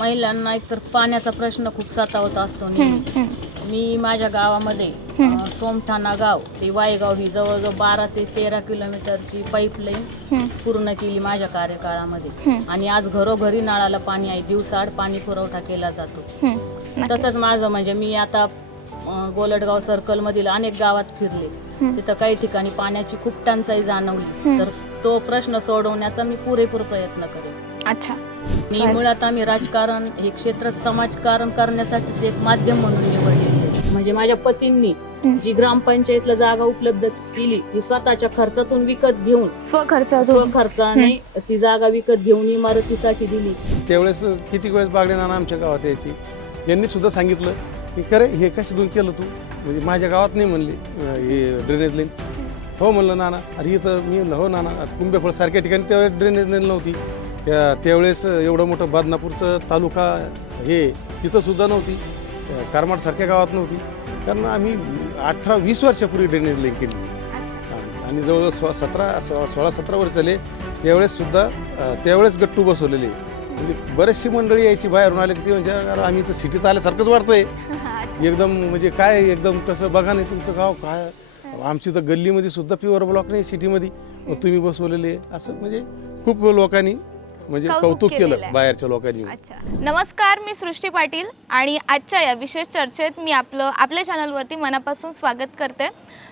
महिलांना एकतर पाण्याचा प्रश्न खूप सतावत असतो नेहमी. मी माझ्या गावामध्ये सोमठाणा गाव ते वायगाव ही जवळजवळ 12 ते 13 किलोमीटरची पाईपलाईन पूर्ण केली माझ्या कार्यकाळामध्ये. आणि आज घरोघरी नळाला पाणी आहे, दिवसाआड पाणी पुरवठा केला जातो. तसंच माझं म्हणजे मी आता गोलटगाव सर्कल मधील अनेक गावात फिरले, तिथं काही ठिकाणी पाण्याची खूप टंचाई जाणवली, तर तो प्रश्न सोडवण्याचा मी पुरेपूर प्रयत्न करेन. अच्छा. मी मुळात आम्ही राजकारण हे क्षेत्र समाजकारण करण्यासाठीच एक माध्यम म्हणून निवडलेले. म्हणजे माझ्या पतींनी जी ग्रामपंचायतला जागा उपलब्ध केली ती स्वतःच्या खर्चातून विकत घेऊन, स्वखर्चाने ती जागा विकत घेऊन इमारतीसाठी दिली. त्यावेळेस किती वेळेस बागडे नाना आमच्या गावात यायची, यांनी सुद्धा सांगितलं की खरे हे कशातून केलं तू, म्हणजे माझ्या गावात नाही म्हणली हे ड्रेनेज लाईन. हो म्हणलं नाना, अरे इथं मी म्हणलं हो नाना, कुंभेफळ सारख्या ठिकाणी त्यावेळेस ड्रेनेज लाईन नव्हती. त्यावेळेस एवढं मोठं बदनापूरचं तालुका हे तिथं सुद्धा नव्हती, करमाडसारख्या गावात नव्हती, कारण आम्ही 18-20 वर्षापूर्वी ड्रेनेज लाईन केली. आणि जवळजवळ 16-17 वर्ष झाले त्यावेळेस सुद्धा त्यावेळेस गट्टू बसवलेले. म्हणजे बरेचशी मंडळी यायची बाहेरून आले की म्हणजे आम्ही तर सिटीत आल्यासारखंच वाटतंय एकदम, म्हणजे काय एकदम कसं बघा नाही तुमचं गाव काय, आमची तर गल्लीमध्ये सुद्धा प्युअर ब्लॉक नाही सिटीमध्ये, मग तुम्ही बसवलेले असं. म्हणजे खूप लोकांनी म्हणजे कौतुक केलं बाहेरच्या लोकांनी. नमस्कार, मी सृष्टी पाटील आणि आजच्या या विशेष चर्चेत मी आपल्या चॅनलवरती मनापासून स्वागत करते.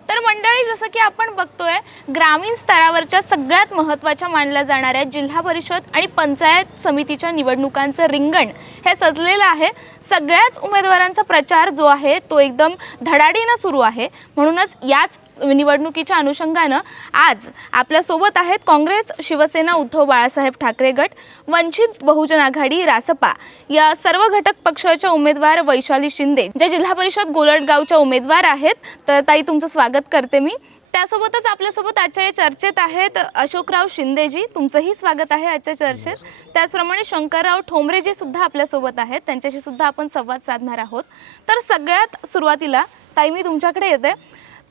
तर मंडळी, जसं की आपण बघतोय, ग्रामीण स्तरावरच्या सगळ्यात महत्त्वाच्या मानल्या जाणाऱ्या जिल्हा परिषद आणि पंचायत समितीच्या निवडणुकांचं रिंगण हे सजलेलं आहे. सगळ्याच उमेदवारांचा प्रचार जो आहे तो एकदम धडाडीनं सुरू आहे. म्हणूनच याच निवडणुकीच्या अनुषंगानं आज आपल्यासोबत आहेत काँग्रेस, शिवसेना, उद्धव बाळासाहेब ठाकरे गट, वंचित बहुजन आघाडी, रासपा या सर्व घटक पक्षाच्या उमेदवार वैशाली शिंदे, जे जिल्हा परिषद गोलटगावच्या उमेदवार आहेत. तर ताई, तुमचं स्वागत करते मी. त्यासोबतच आपल्यासोबत आजच्या या चर्चेत आहेत अशोकराव शिंदेजी, तुमचंही स्वागत आहे आजच्या चर्चेत. त्याचप्रमाणे शंकरराव ठोंबरेजी सुद्धा आपल्यासोबत आहेत, त्यांच्याशी सुद्धा आपण संवाद साधणार आहोत. तर सगळ्यात सुरुवातीला ताई, मी तुमच्याकडे येते.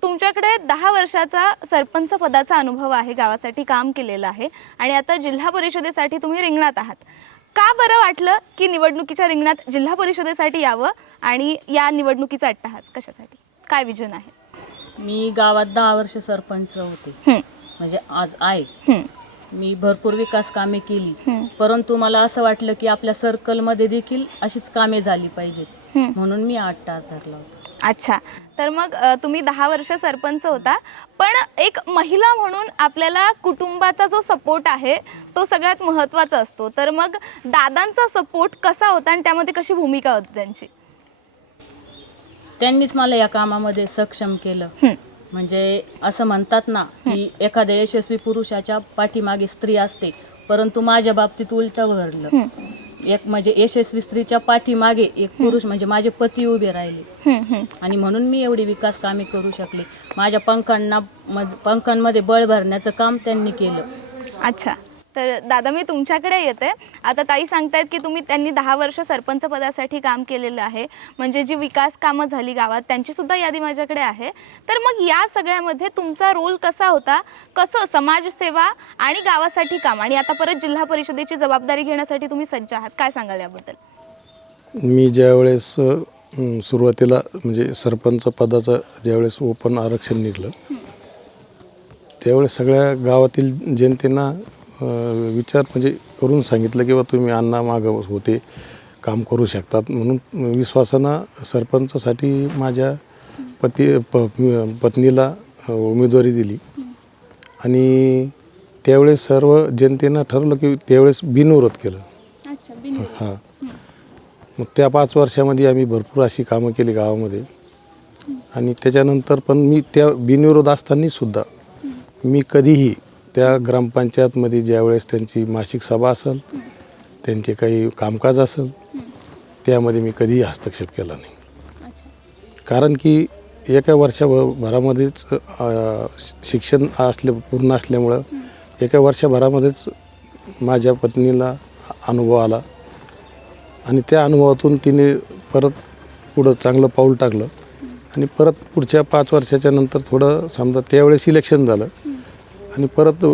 तुमच्याकडे 10 वर्षाचा सरपंच पदाचा अनुभव आहे, गावासाठी काम केलेलं आहे आणि आता जिल्हा परिषदेसाठी तुम्ही रिंगणात आहात. का बरं वाटलं की निवडणुकीच्या रिंगणात जिल्हा परिषदेसाठी यावं आणि या निवडणुकीचा अट्टहास कशासाठी, काय विजन आहे? मी गावात 10 वर्ष सरपंच होते, म्हणजे आज आहे. मी भरपूर विकास कामे केली, परंतु मला असं वाटलं की आपल्या सर्कलमध्ये देखील अशीच कामे झाली पाहिजेत, म्हणून मी अट्टहास धरला होता. अच्छा. तर मग तुम्ही 10 वर्ष सरपंच होता, पण एक महिला म्हणून आपल्याला कुटुंबाचा जो सपोर्ट आहे तो सगळ्यात महत्त्वाचा असतो. तर मग दादांचा सपोर्ट कसा होता आणि त्यामध्ये कशी भूमिका होती त्यांची? त्यांनीच मला या कामामध्ये सक्षम केलं. म्हणजे असं म्हणतात ना की एखाद्या यशस्वी पुरुषाच्या पाठीमागे स्त्री असते, परंतु माझ्या बाबतीत उलटं घडलं. एक म्हणजे यशस्वी स्त्रीच्या पाठीमागे एक पुरुष म्हणजे माझे पती उभे राहिले आणि म्हणून मी एवढी विकास कामे करू शकले. माझ्या पंखांमध्ये बळ भरण्याचं काम त्यांनी केलं. अच्छा. तर दादा, मी तुमच्याकडे येते. आता ताई सांगतायत की त्यांनी 10 वर्ष सरपंच पदासाठी काम केलेलं आहे, म्हणजे जी विकास कामं झाली गावात त्यांची सुद्धा यादी माझ्याकडे आहे. तर मग या सगळ्यामध्ये तुमचा रोल कसा होता, कसं समाजसेवा आणि गावासाठी काम, आणि आता परत जिल्हा परिषदेची जबाबदारी घेण्यासाठी तुम्ही सज्ज आहात, काय सांगाल याबद्दल? मी ज्यावेळेस सुरुवातीला म्हणजे सरपंच पदाचं ज्यावेळेस ओपन आरक्षण निघलं, त्यावेळेस सगळ्या गावातील जनतेना विचार म्हणजे करून सांगितलं की बा तुम्ही अण्णा मागं होते, काम करू शकतात, म्हणून विश्वासानं सरपंचासाठी माझ्या पत्नीला उमेदवारी दिली. आणि त्यावेळेस सर्व जनतेनं ठरवलं की त्यावेळेस बिनविरोध केलं. हां. मग त्या 5 वर्षामध्ये आम्ही भरपूर अशी कामं केली गावामध्ये. आणि त्याच्यानंतर पण मी त्या बिनविरोध असतानासुद्धा मी कधीही त्या ग्रामपंचायतमध्ये ज्यावेळेस त्यांची मासिक सभा असेल, त्यांचे काही कामकाज असेल, त्यामध्ये मी कधीही हस्तक्षेप केला नाही. कारण की एका वर्षभरामध्येच शिक्षण पूर्ण असल्यामुळं एका वर्षभरामध्येच माझ्या पत्नीला अनुभव आला आणि त्या अनुभवातून तिने परत पुढं चांगलं पाऊल टाकलं. आणि परत पुढच्या 5 वर्षाच्या नंतर थोडं समजा त्यावेळेस इलेक्शन झालं आणि परत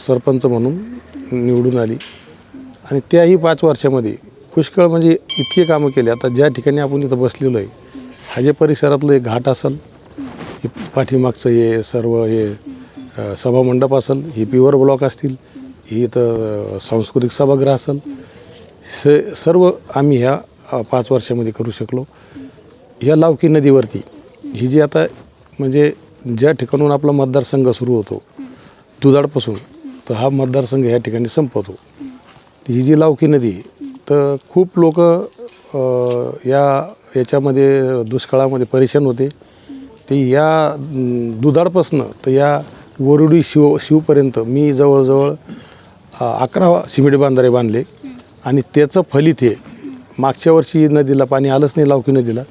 सरपंच म्हणून निवडून आली. आणि त्याही 5 वर्षामध्ये पुष्कळ म्हणजे इतके कामं केले. आता ज्या ठिकाणी आपण इथं बसलेलो आहे, हा जे परिसरातलं एक घाट असेल, हे पाठीमागचं हे सर्व हे सभामंडप असेल, हे प्युअर ब्लॉक असतील, हे इथं सांस्कृतिक सभागृह असेल, सर्व आम्ही ह्या 5 वर्षामध्ये करू शकलो. ह्या लावकी नदीवरती ही जी आता म्हणजे ज्या ठिकाणून आपला मतदारसंघ सुरू होतो दुधाडपासून, तर हा मतदारसंघ ह्या ठिकाणी संपवतो. ही जी लावकी नदी तर खूप लोक याच्यामध्ये दुष्काळामध्ये परेशान होते. ते या दुधाडपासनं तर या वरुडी शिवपर्यंत मी जवळजवळ 11 सिमेंट बांधारे बांधले आणि त्याचं फलित हे मागच्या वर्षी नदीला पाणी आलंच नाही लावकी नदीला,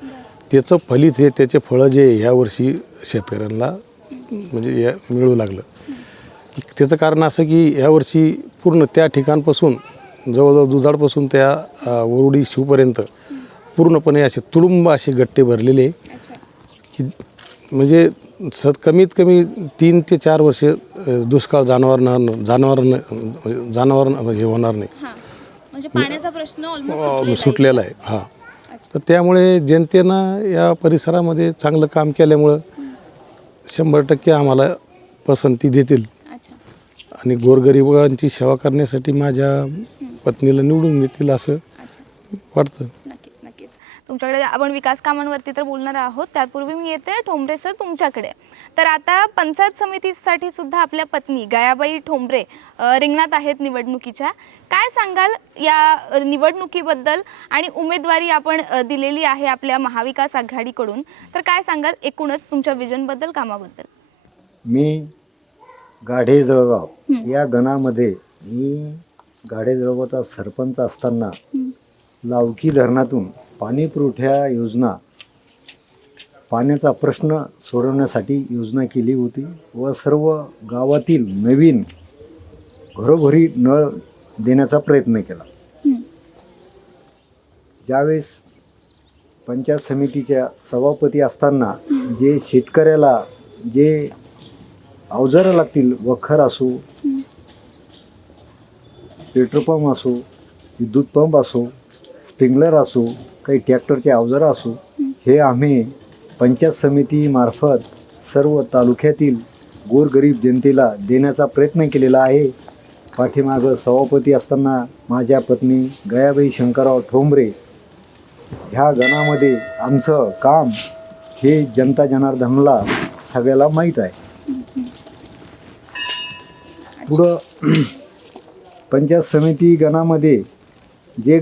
त्याचं फलित हे त्याचे फळं जे ह्या वर्षी शेतकऱ्यांना म्हणजे मिळू लागलं. त्याचं कारण असं की ह्या वर्षी पूर्ण त्या ठिकाणपासून जवळजवळ दुधाडपासून त्या वरुडी शिवपर्यंत पूर्णपणे असे तुडुंब असे गट्टे भरलेले की म्हणजे कमीत कमी 3 ते 4 वर्षे दुष्काळ जनावर हे होणार नाही, म्हणजे पाण्याचा प्रश्न ऑलमोस्ट सुटलेला आहे. हां, तर त्यामुळे जनतेनं या परिसरामध्ये चांगलं काम केल्यामुळं 100% आम्हाला पसंती देतील आणि गोरगरिबांची सेवा करण्यासाठी माझ्या पत्नीला निवडून देतील असं वाटतं. नक्कीच नक्कीच. तुमच्याकडे आपण विकास कामांवरती तर बोलणार आहोत, त्यापूर्वी मी येते ठोंबरे सर तुमच्याकडे. तर आता पंचायत समितीसाठी सुद्धा आपल्या पत्नी गयाबाई ठोंबरे रिंगणात आहेत निवडणुकीच्या. काय सांगाल या निवडणुकीबद्दल आणि उमेदवारी आपण दिलेली आहे आपल्या महाविकास आघाडीकडून, तर काय सांगाल एकूणच तुमच्या विजनबद्दल, कामाबद्दल? मी गाढे जळगाव या गणामध्ये मी गाढे जळगावचा सरपंच असताना लावकी धरणातून पाणी पुरवठ्या योजना, पाण्याचा प्रश्न सोडवण्यासाठी योजना केली होती व सर्व गावातील नवीन घरोघरी नळ देण्याचा प्रयत्न केला. ज्यावेळेस पंचायत समितीच्या सभापती असताना जे शेतकऱ्याला जे अवजारं लागतील, वखर असो, पेट्रोल पंप असो, विद्युत पंप असो, स्प्रिंकलर असो, काही ट्रॅक्टरचे अवजारं असो, हे आम्ही पंचायत समितीमार्फत सर्व तालुक्यातील गोरगरीब जनतेला देण्याचा प्रयत्न केलेला आहे. पाठीमागं सभापती असताना माझ्या पत्नी गयाबाई शंकरराव ठोंबरे ह्या गणामध्ये आमचं काम हे जनता जनार्दनला सगळ्याला माहीत आहे. पुढं पंचायत समिती गणामध्ये जे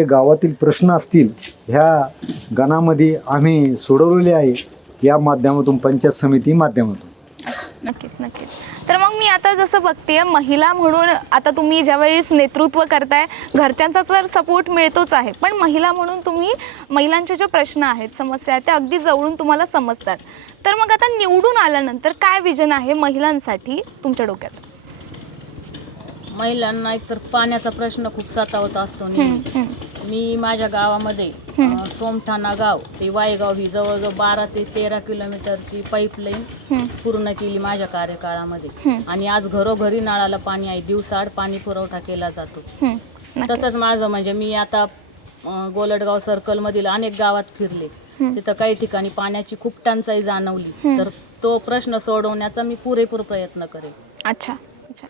गावातील प्रश्न असतील ह्या गणामध्ये आम्ही सोडवलेले आहे या माध्यमातून, पंचायत समिती माध्यमातून. नक्कीच नक्कीच. तर मग मी आता जसं बघते महिला म्हणून आता तुम्ही ज्यावेळेस नेतृत्व करताय, घरच्यांचा तर सपोर्ट मिळतोच आहे, पण महिला म्हणून तुम्ही महिलांचे जे प्रश्न आहेत, समस्या आहेत, त्या अगदी जवळून तुम्हाला समजतात. तर मग आता निवडून आल्यानंतर काय विजन आहे महिलांसाठी तुमच्या डोक्यात? महिलांना एकतर पाण्याचा प्रश्न खूप सतावत असतो नेहमी. मी माझ्या गावामध्ये सोमठाणा गाव ते वायगाव ही जवळजवळ 12 ते 13 किलोमीटरची पाईपलाईन पूर्ण केली माझ्या कार्यकाळामध्ये आणि आज घरोघरी नळाला पाणी आहे, दिवसाआड पाणी पुरवठा केला जातो. तसंच माझं म्हणजे मी आता गोलटगाव सर्कलमधील अनेक गावात फिरले, तिथं काही ठिकाणी पाण्याची खूप टंचाई जाणवली, तर तो प्रश्न सोडवण्याचा मी पुरेपूर प्रयत्न करेन. अच्छा अच्छा.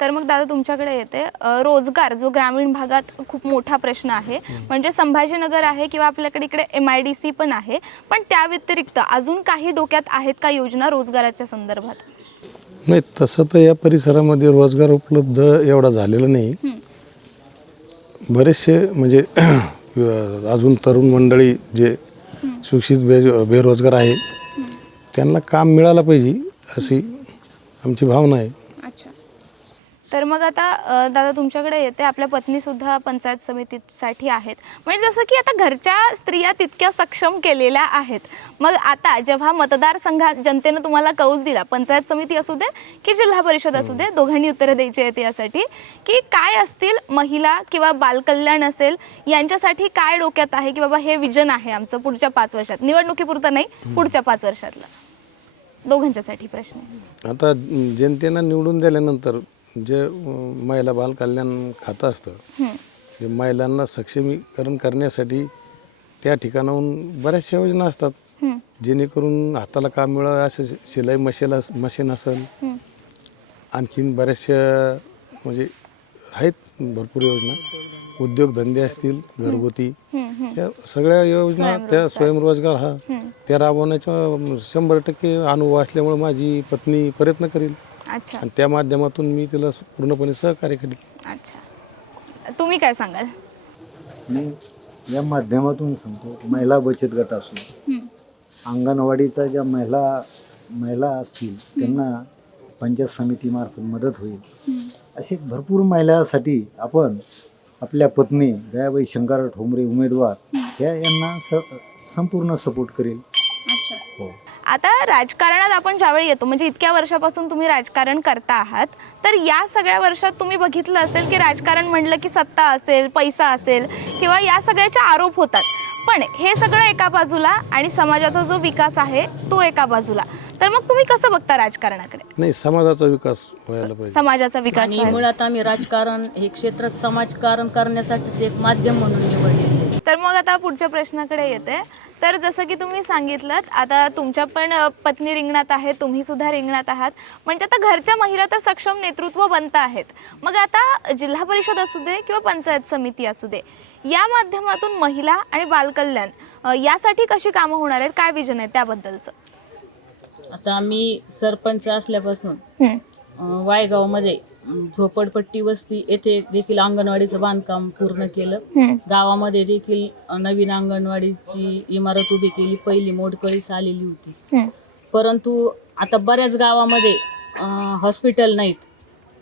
तर मग दादा तुमच्याकडे येते, रोजगार जो ग्रामीण भागात खूप मोठा प्रश्न आहे, म्हणजे संभाजीनगर आहे किंवा आपल्याकडे इकडे MIDC पण आहे, पण त्या व्यतिरिक्त अजून काही डोक्यात आहेत का योजना रोजगाराच्या संदर्भात? नाही, तसं तर या परिसरामध्ये रोजगार उपलब्ध एवढा झालेला नाही. बरेचसे म्हणजे अजून तरुण मंडळी जे शिक्षित बेरोजगार आहे त्यांना काम मिळालं पाहिजे अशी आमची भावना आहे. अच्छा. तर मग आता दादा तुमच्याकडे येते, आपल्या पत्नीसुद्धा पंचायत समितीसाठी आहेत, म्हणजे जसं की आता घरच्या स्त्रिया तितक्या सक्षम केलेल्या आहेत. मग आता जेव्हा मतदारसंघात जनतेनं तुम्हाला कौल दिला, पंचायत समिती असू दे की जिल्हा परिषद असू दे, दोघांनी उत्तरं द्यायची आहेत यासाठी, की काय असतील महिला किंवा बालकल्याण असेल यांच्यासाठी काय डोक्यात आहे की बाबा हे विजन आहे आमचं पुढच्या 5 वर्षात, निवडणुकीपुरतं नाही, पुढच्या 5 वर्षातलं दोघांच्यासाठी प्रश्न आहे. आता जनतेनं निवडून दिल्यानंतर जे महिला बाल कल्याण खातं असतं, हे महिलांना सक्षमीकरण करण्यासाठी त्या ठिकाणाहून बऱ्याचशा योजना असतात जेणेकरून हाताला काम मिळावं, असं शिलाई मशीन असेल, आणखीन बऱ्याचशा म्हणजे आहेत भरपूर योजना, उद्योगधंदे असतील घरगुती, या सगळ्या योजना त्या स्वयंरोजगार त्या राबवण्याचा 100% अनुभव असल्यामुळे माझी पत्नी प्रयत्न करेल अच्छा आणि त्या माध्यमातून मी तिला पूर्णपणे सहकार्य करेल. अच्छा, तुम्ही काय सांगाल? मी या माध्यमातून सांगतो, महिला बचत गट असो, अंगणवाडीचा ज्या महिला असतील त्यांना पंचायत समितीमार्फत मदत होईल. असे भरपूर महिलांसाठी आपण आपल्या पत्नी दयाबाई शंकरराव ठोंबरे उमेदवार यांना संपूर्ण सपोर्ट करेल. अच्छा, हो. आता राजकारणात आपण ज्यावेळी येतो, म्हणजे इतक्या वर्षापासून तुम्ही राजकारण करता आहात, तर या सगळ्या वर्षात तुम्ही बघितलं असेल की राजकारण म्हणलं की सत्ता असेल, पैसा असेल किंवा या सगळ्याचे आरोप होतात. पण हे सगळं एका बाजूला आणि समाजाचा जो विकास आहे तो एका बाजूला. तर मग तुम्ही कसं बघता राजकारणाकडे? नाही, समाजाचा विकास व्हायला पाहिजे. समाजाचा विकास आणि मुळात आम्ही राजकारण हे क्षेत्र समाजकारण करण्यासाठीच एक माध्यम म्हणून निवडलेले आहे. तर मग आता पुढच्या प्रश्नाकडे येते. तर जसं की तुम्ही सांगितलं, आता तुमच्या पण पत्नी रिंगणात आहे, तुम्ही सुद्धा रिंगणात आहात, म्हणजे आता घरच्या महिला तर सक्षम नेतृत्व बनत आहेत. मग आता जिल्हा परिषद असू दे किंवा पंचायत समिती असू दे, या माध्यमातून महिला आणि बालकल्याण यासाठी कशी कामं होणार आहेत, काय विजन आहे त्याबद्दलचं? आता आम्ही सरपंच असल्यापासून वायगावमध्ये झोपडपट्टी वस्ती येथे देखील अंगणवाडीचं बांधकाम पूर्ण केलं. गावामध्ये देखील नवीन अंगणवाडीची इमारत उभी केली. पहिली मोडकळीस आलेली होती, परंतु आता बऱ्याच गावामध्ये हॉस्पिटल नाहीत,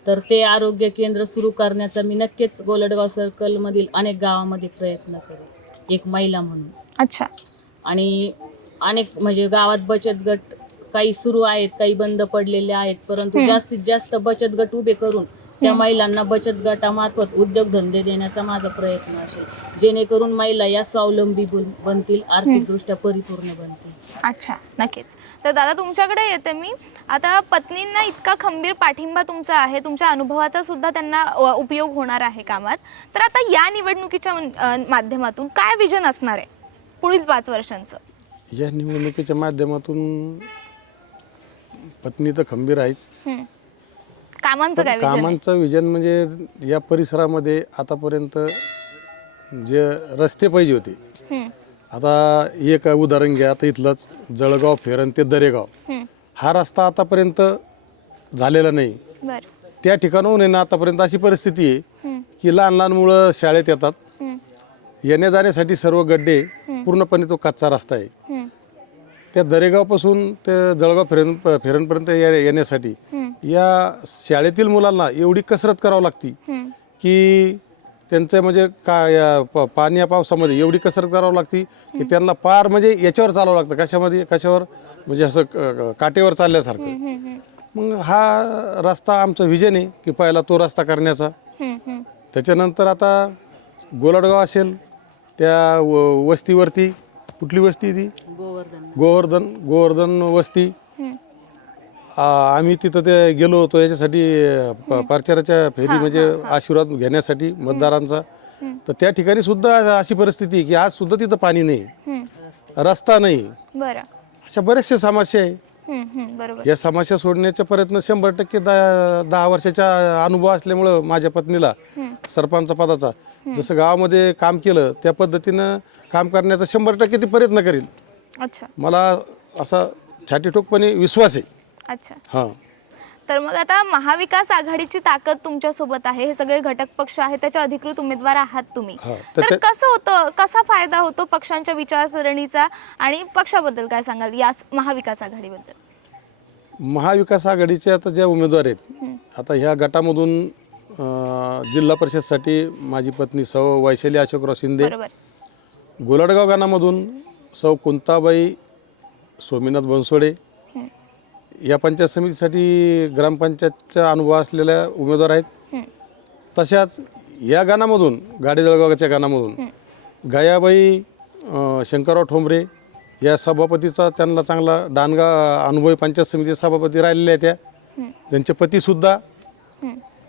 तर ते आरोग्य केंद्र सुरू करण्याचा मी नक्कीच गोलडगाव सर्कलमधील अनेक गावामध्ये प्रयत्न करेन एक महिला म्हणून. अच्छा, आणि अनेक म्हणजे गावात बचत गट काही सुरू आहेत, काही बंद पडलेले आहेत, परंतु जास्तीत जास्त बचत गट उभे करून त्या महिलांना बचत गटामार्फत उद्योगधंदे देण्याचा माझा प्रयत्न असेल, जेणेकरून महिला या स्वावलंबी बनतील, आर्थिकदृष्ट्या परिपूर्ण बनतील. अच्छा, नक्कीच. तर दादा तुमच्याकडे येते मी. आता पत्नींना इतका खंबीर पाठिंबा तुमचा आहे, तुमच्या अनुभवाचा सुद्धा त्यांना उपयोग होणार आहे कामात. तर आता या निवडणुकीच्या माध्यमातून काय विजन असणार आहे पुढील 5 वर्षांचं? या निवडणुकीच्या माध्यमातून पत्नी तर खंबीर आहेच, कामांचं काय विजन? कामांचं विजन म्हणजे या परिसरामध्ये आतापर्यंत जे रस्ते पाहिजे होते, आता एक उदाहरण घ्या, आता इथलंच जळगाव फेरण ते दरेगाव हा रस्ता आतापर्यंत झालेला नाही. बरं. त्या ठिकाणाहून आहे ना आतापर्यंत अशी परिस्थिती आहे की लहान लहान मुलं शाळेत येतात, येण्या जाण्यासाठी सर्व गड्डे पूर्णपणे तो कच्चा रस्ता आहे. त्या दरेगावपासून ते जळगाव फेरणपर्यंत येण्यासाठी या शाळेतील मुलांना एवढी कसरत करावी लागती की त्यांचं म्हणजे पाणी पावसामध्ये एवढी कसरत करावी लागती की त्यांना पार म्हणजे याच्यावर चालावं लागतं, कशावर म्हणजे असं काटेवर चालल्यासारखं. मग हा रस्ता आमचं विजन आहे की पहिला तो रस्ता करण्याचा. त्याच्यानंतर आता गोलडगाव असेल त्या वस्तीवरती, कुठली वस्ती ती गोवर्धन वस्ती, आम्ही तिथं ते गेलो होतो याच्यासाठी प्रचाराच्या फेरी म्हणजे आशीर्वाद घेण्यासाठी मतदारांचा. तर त्या ठिकाणी सुद्धा अशी परिस्थिती आहे की आज सुद्धा तिथं पाणी नाही, रस्ता नाही. बरं. अशा बऱ्याचशा समस्या आहे. बरोबर. या समस्या सोडण्याचा प्रयत्न 100% 10 वर्षाचा अनुभव असल्यामुळं माझ्या पत्नीला सरपंच पदाचा जसं गावामध्ये काम केलं त्या पद्धतीनं काम करण्याचा 100% ती प्रयत्न करेल. अच्छा, मला असा छातीठोकपणे विश्वास आहे. अच्छा. हां. तर मग आता महाविकास आघाडीची ताकद तुमच्यासोबत आहे, हे सगळे घटक पक्ष आहेत, त्याचे अधिकृत उमेदवार आहात तुम्ही. तर कसं होतं, कसा फायदा होतो पक्षांच्या विचारसरणीचा आणि पक्षाबद्दल काय सांगाल या महाविकास आघाडीबद्दल? महाविकास आघाडीचे आता ज्या उमेदवार आहेत, आता ह्या गटामधून जिल्हा परिषदसाठी माझी पत्नी सौ वैशाली अशोकराव शिंदे, बरोबर. गोलडगाव गाणामधून सौ कुंताबाई सोमीनाथ बनसोडे, या पंचायत समितीसाठी ग्रामपंचायतचा अनुभव असलेल्या उमेदवार आहेत. तशाच या गाणामधून गाडी जळगावच्या गाणामधून गयाबाई शंकरराव ठोंबरे या सभापतीचा त्यांना चांगला डानगा अनुभवी पंचायत समिती सभापती राहिलेल्या आहेत. त्यांचे पतीसुद्धा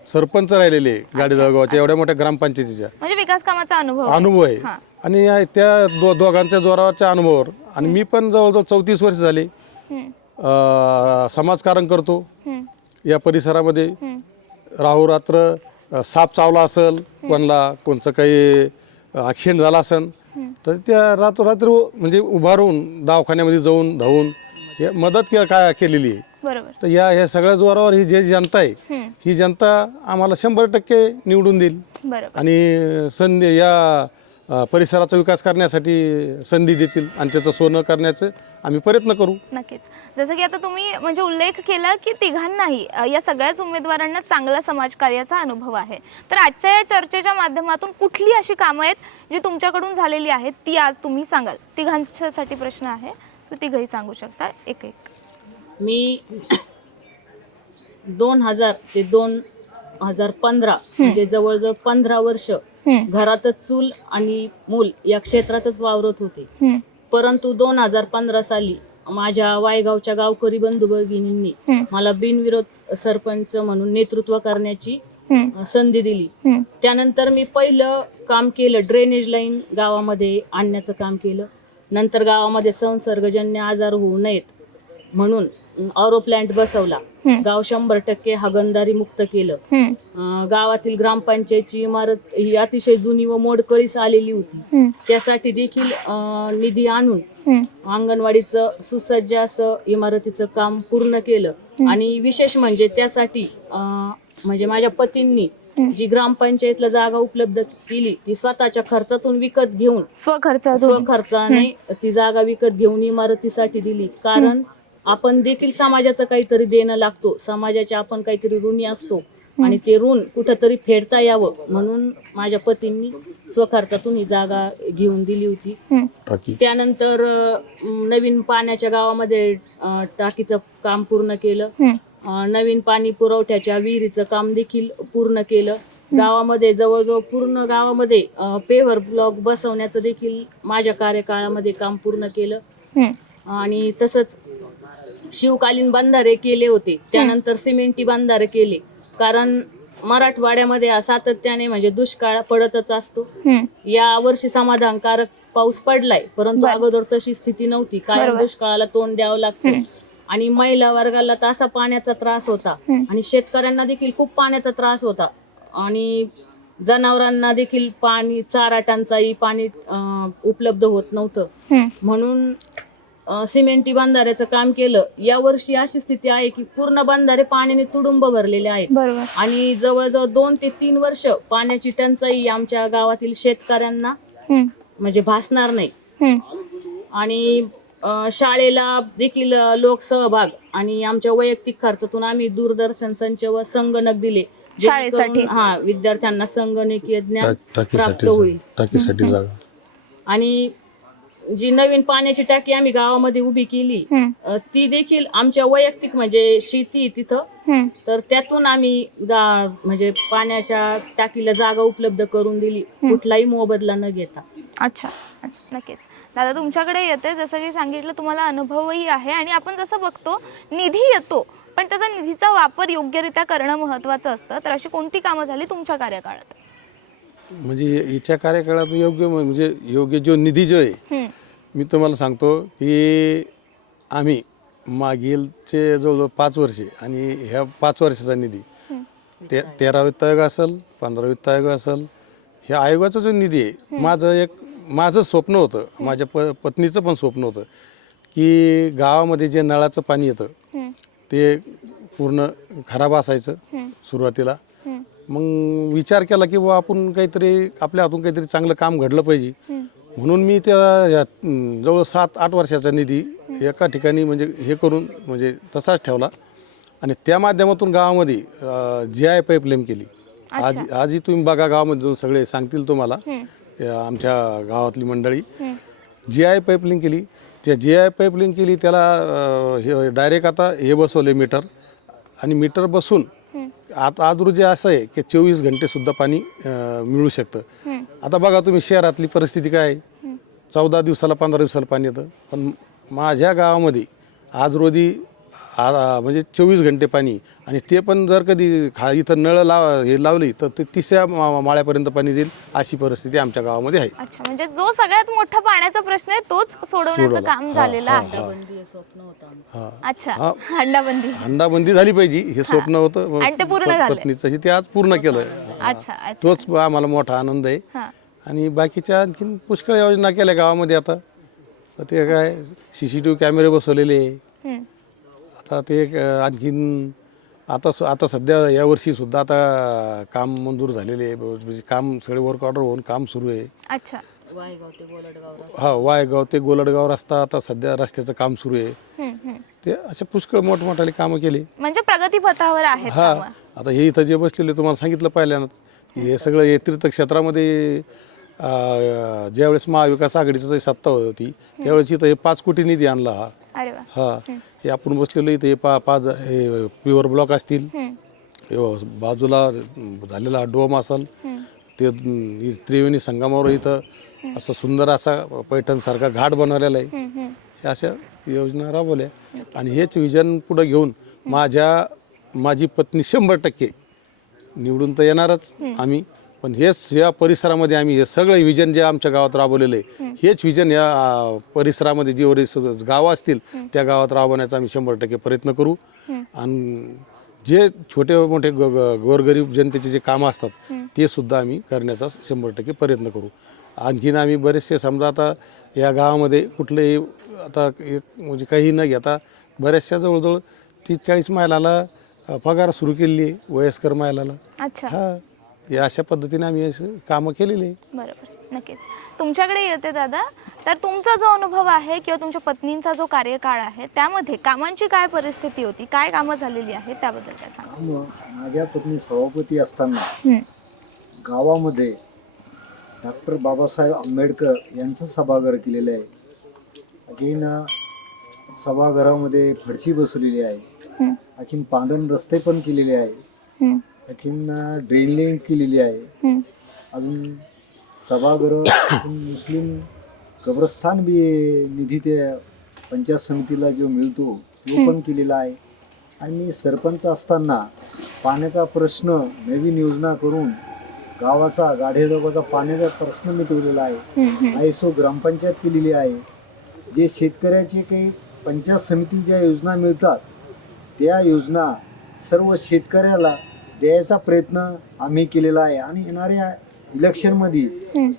सरपंच राहिलेले आहे गाडीजवळ गावाच्या एवढ्या मोठ्या ग्रामपंचायतीच्या. म्हणजे विकास कामाचा अनुभव अनुभव आहे हां. आणि त्या दोघांच्या जोरावरच्या अनुभवावर आणि मी पण जवळजवळ 34 वर्ष झाले समाजकारण करतो या परिसरामध्ये. रात्र साप चावला असेल कोणचं काही ॲक्सिडेंट झाला असेल तर त्या रात्री म्हणजे उभा राहून दवाखान्यामध्ये जाऊन धावून मदत काय केलेली आहे. बरोबर. तर या सगळ्या जोरावर ही जे जनता आहे ही जनता आम्हाला 100% निवडून देईल बरोबर. आणि संधी या परिसराचा विकास करण्यासाठी संधी देतील आणि त्याचं सोनं करण्याचं आम्ही प्रयत्न करू. नक्कीच. जसं की आता तुम्ही म्हणजे उल्लेख केला की तिघांनाही या सगळ्याच उमेदवारांना चांगला समाजकार्याचा अनुभव आहे. तर आजच्या या चर्चेच्या माध्यमातून कुठली अशी कामं आहेत जी तुमच्याकडून झालेली आहेत ती आज तुम्ही सांगाल? तिघांच्यासाठी प्रश्न आहे, तर तिघही सांगू शकता एक एक. मी 2000 ते 2015 म्हणजे जवळजवळ 15 वर्ष घरातच चूल आणि मूल या क्षेत्रातच वावरत होते. परंतु 2015 साली माझ्या वायगावच्या गावकरी बंधू भगिनींनी मला बिनविरोध सरपंच म्हणून नेतृत्व करण्याची संधी दिली. त्यानंतर मी पहिलं काम केलं, ड्रेनेज लाईन गावामध्ये आणण्याचं काम केलं. नंतर गावामध्ये संसर्गजन्य आजार होऊ नयेत म्हणून ऑरो प्लांट बसवला. गाव 100% हागणदारी मुक्त केलं. गावातील ग्रामपंचायतची इमारत ही अतिशय जुनी व मोडकळीस आलेली होती. त्यासाठी देखील निधी आणून अंगणवाडीचं सुसज्ज असं इमारतीचं काम पूर्ण केलं. आणि विशेष म्हणजे त्यासाठी म्हणजे माझ्या पतींनी जी ग्रामपंचायतला जागा उपलब्ध केली ती स्वतःच्या खर्चातून विकत घेऊन स्वखर्चाने ती जागा विकत घेऊन इमारतीसाठी दिली. कारण आपण देखील समाजाचं काहीतरी देणं लागतो, समाजाच्या आपण काहीतरी ऋणी असतो आणि ते ऋण कुठंतरी फेडता यावं म्हणून माझ्या पतींनी स्वखर्चातून ही जागा घेऊन दिली होती. त्यानंतर नवीन पाण्याच्या गावामध्ये टाकीचं काम पूर्ण केलं. नवीन पाणी पुरवठ्याच्या विहिरीचं काम देखील पूर्ण केलं. गावामध्ये जवळजवळ पूर्ण गावामध्ये पेव्हर ब्लॉक बसवण्याचं देखील माझ्या कार्यकाळामध्ये काम पूर्ण केलं. आणि तसंच शिवकालीन बंधारे केले होते. त्यानंतर सिमेंटी बंधारे केले. कारण मराठवाड्यामध्ये सातत्याने म्हणजे दुष्काळ पडतच असतो. या वर्षी समाधानकारक पाऊस पडलाय, परंतु अगोदर तशी स्थिती नव्हती. कायम दुष्काळाला तोंड द्यावं लागतं आणि महिला वर्गाला तर असा पाण्याचा त्रास होता आणि शेतकऱ्यांना देखील खूप पाण्याचा त्रास होता आणि जनावरांना देखील पाणी, चारा टंचाई, पाणी उपलब्ध होत नव्हतं. म्हणून सिमेंटी बंधाऱ्याचं काम केलं. या वर्षी अशी स्थिती आहे की पूर्ण बंधारे पाण्याने तुडुंब भरलेले आहेत आणि जवळजवळ 2 ते 3 वर्ष पाण्याची टंचाई आमच्या गावातील शेतकऱ्यांना म्हणजे भासणार नाही. आणि शाळेला देखील लोकसहभाग आणि आमच्या वैयक्तिक खर्चातून आम्ही दूरदर्शन संच व संगणक दिले शाळेसाठी. विद्यार्थ्यांना संगणकीय ज्ञान प्राप्त होईल. आणि जी नवीन पाण्याची टाकी आम्ही गावामध्ये उभी केली ती देखील आमच्या वैयक्तिक म्हणजे शेती तिथं, तर त्यातून आम्ही म्हणजे पाण्याच्या टाकीला जागा उपलब्ध करून दिली, कुठलाही मोबदला न घेता. अच्छा अच्छा, नक्कीच. दादा तुमच्याकडे येते, जसं की सांगितलं तुम्हाला अनुभवही आहे आणि आपण जसं बघतो निधी येतो पण त्याचा निधीचा वापर योग्यरित्या करणं महत्त्वाचं असतं. तर अशी कोणती कामं झाली तुमच्या कार्यकाळात? म्हणजे याच्या कार्यकाळात योग्य जो निधी जो आहे मी तुम्हाला सांगतो की आम्ही मागीलचे जवळजवळ 5 वर्षे आणि ह्या 5 वर्षाचा निधी 13 वित्त आयोग असेल, 15 वित्त आयोग असेल, ह्या आयोगाचा जो निधी आहे माझं स्वप्न होतं, माझ्या पत्नीचं पण स्वप्न होतं की गावामध्ये जे नळाचं पाणी येतं ते पूर्ण खराब असायचं सुरुवातीला. मग विचार केला की बाबा आपण काहीतरी आपल्या हातून काहीतरी चांगलं काम घडलं पाहिजे म्हणून मी त्या जवळ 7-8 वर्षाचा निधी एका ठिकाणी म्हणजे हे करून म्हणजे तसाच ठेवला आणि त्या माध्यमातून गावामध्ये GI पाईपलाईन केली. आजही तुम्ही बघा गावामध्ये जाऊन सगळे सांगतील तुम्हाला, आमच्या गावातली मंडळी GI पाईपलाईन केली. त्या GI पाईपलाईन केली त्याला हे डायरेक्ट आता हे बसवले मीटर आणि मीटर बसून आज रोजी असं आहे की 24 घंटेसुद्धा पाणी मिळू शकतं. आता बघा तुम्ही शहरातली परिस्थिती काय आहे, 14 दिवसाला 15 दिवसाला पाणी येतं, पण माझ्या गावामध्ये आज रोजी म्हणजे 24 घंटे पाणी, आणि ते पण जर कधी इथं नळ लावली तर ते 3ऱ्या माळ्यापर्यंत पाणी देईल, अशी परिस्थिती आमच्या गावामध्ये आहे. अच्छा, म्हणजे जो सगळ्यात मोठा पाण्याचा प्रश्न आहे तोच सोडवण्याचं काम झालेलं आहे. बंदी हे स्वप्न होतं आमचं. हा. अच्छा, हंडाबंदी. हंडाबंदी झाली पाहिजे हे स्वप्न होतं आणि ते पूर्ण झालंय. पत्नीचं, ते आज पूर्ण केलं. अच्छा अच्छा. तोच आम्हाला मोठा आनंद आहे. हा. आणि बाकीच्या आणखीन पुष्कळ योजना केल्या गावामध्ये. आता ते काय CCTV कॅमेरे बसवलेले आहे. हम्म. आता ते एक आणखीन आता सध्या यावर्षीसुद्धा आता काम मंजूर झालेले आहे. म्हणजे काम सगळे वर्क ऑर्डर होऊन काम सुरू आहे. अच्छा. वायगाव ते गोलडगाव हा, वायगाव ते गोलडगाव रस्ता आता सध्या रस्त्याचं काम सुरू आहे. ते असे पुष्कळ मोठमोठाले कामं केली. म्हणजे प्रगतीपथावर आहेत हा, कामं. आता हे इथं जे बसलेले तुम्हाला सांगितलं पहिल्यांदाच, हे सगळं हे तीर्थक्षेत्रामध्ये ज्यावेळेस महाविकास आघाडीची सत्ता होती त्यावेळेस इथं हे 5 कोटी निधी आणला. हा अरे वा. हा, हे आपण बसलेलं इथं हे 5 हे प्युअर ब्लॉक असतील, हे बाजूला झालेला डोम असेल, ते त्रिवेणी संगमावर इथं असं सुंदर असा पैठणसारखा घाट बनवलेला आहे. हे अशा योजना राबवल्या. आणि हेच विजन पुढे घेऊन माझी पत्नी 100% निवडून तर येणारच आम्ही, पण हेच या परिसरामध्ये आम्ही हे सगळं विजन जे आमच्या गावात राबवलेलं आहे, हेच विजन या परिसरामध्ये जे गावं असतील त्या गावात राबवण्याचा आम्ही 100% प्रयत्न करू. आणि जे छोटे मोठे गोरगरीब जनतेचे जे कामं असतात ते सुद्धा आम्ही करण्याचा 100% प्रयत्न करू. आणखीन आम्ही बरेचसे समजा आता या गावामध्ये कुठलेही आता एक म्हणजे काही न घेता बऱ्याचशा जवळजवळ 30-40 महिलाला पगार सुरू केलेली आहे, वयस्कर महिलाला. अच्छा. हा, या अशा पद्धतीने आम्ही असं कामं केलेली आहे. बरोबर, नक्कीच. तुमच्याकडे येते दादा, तर तुमचा जो अनुभव आहे किंवा तुमच्या पत्नींचा जो कार्यकाळ आहे त्यामध्ये कामांची काय परिस्थिती होती, काय कामं झालेली आहेत त्याबद्दल काय सांगा. माझ्या पत्नी सभापती असताना गावामध्ये डॉक्टर बाबासाहेब आंबेडकर यांचं सभागृह केलेलं आहे. आणखीन सभागृहामध्ये फरशी बसवलेली आहे. आणखीन पांधन रस्ते पण केलेले आहे. आणखीन ड्रेन लाईन केलेली आहे. अजून सभागृह मुस्लिम कब्रस्थान बी निधी ते पंचायत समितीला जो मिळतो तो पण केलेला आहे. आणि सरपंच असताना पाण्याचा प्रश्न नवीन योजना करून गावाचा गाढेदोबाचा पाण्याचा प्रश्न मिटवलेला आहे. ISO ग्रामपंचायत केलेली आहे. जे शेतकऱ्याचे काही पंचायत समिती ज्या योजना मिळतात त्या योजना सर्व शेतकऱ्याला द्यायचा प्रयत्न आम्ही केलेला आहे. आणि येणाऱ्या इलेक्शनमध्ये